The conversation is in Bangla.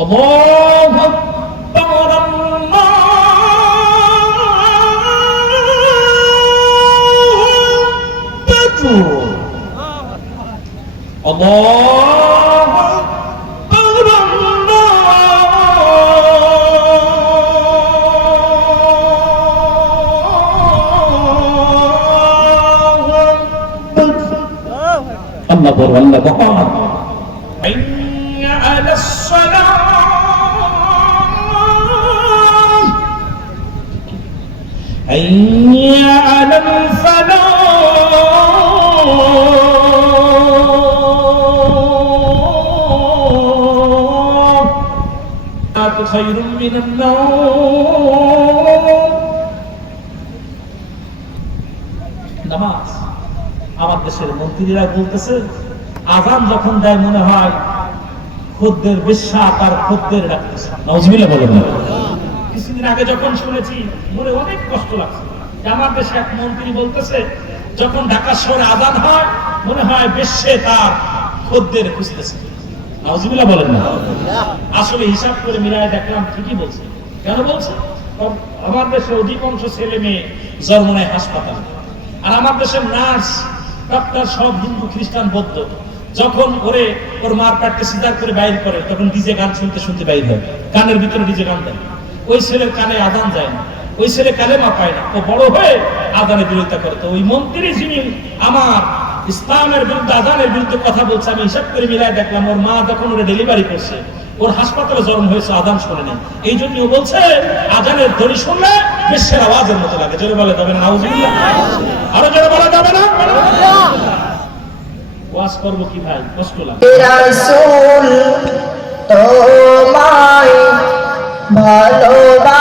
الله أكبر. الله الله النظر الله أكبر على الصلاة حي على الفلاح خير من النوم নামাজ আমার দেশের মন্ত্রীরা বলতেছে আজান যখন দেয় মনে হয় খদ্দের বিশ্বাস আর খদ্দের ডাকতেছে নজমিলে বলেন না কিছুদিন আগে যখন শুনেছি, মনে অনেক কষ্ট লাগছে। আমার দেশে এক মন্ত্রী বলতেছে, যখন ঢাকা শহরে আজান হয়, মনে হয় বিশ্বে তার খদ্দের খুঁজতেছে। আসলে হিসাব করে মিলায় দেখলাম ঠিকই বলছে। কেন বলছে? আমার দেশে অধিকাংশ ছেলে মেয়ে জন্ম নেয় হাসপাতালে। আর আমার দেশের নার্স, ডাক্তার সব হিন্দু, খ্রিস্টান, বৌদ্ধ। যখন ওরে ওর মার পেটকে সিজার করে বাইর করে, তখন ডিজে গান শুনতে শুনতে বাইর হয়। কানের ভিতরে ডিজে গান দেয়। ওই ছেলের কানে আদান যায় না, ওই ছেলে কালেমা পায় না। ও বড় হয়ে আদানের বিরোধিতা করে তো ওই মন্ত্রী যিনি আমার ইসলামের বিরুদ্ধে, আদানের বিরুদ্ধে কথা বলছে, আমি হিসাব করে মিলাই দেখলাম, ওর মা যখন ওরা ডেলিভারি করছে। ওর হাসপাতালে জন্ম হয়েছে, আদান শুনে নেই। এই জন্য ও বলছে, আদানের ধ্বনি শুনলে বিশ্বের আওয়াজের মতো লাগে। জোরে বলে যাবে না আরও জোরে বলা যাবে না? ওয়াজ করব কি ভাই? কষ্ট লাগে ভালোবাস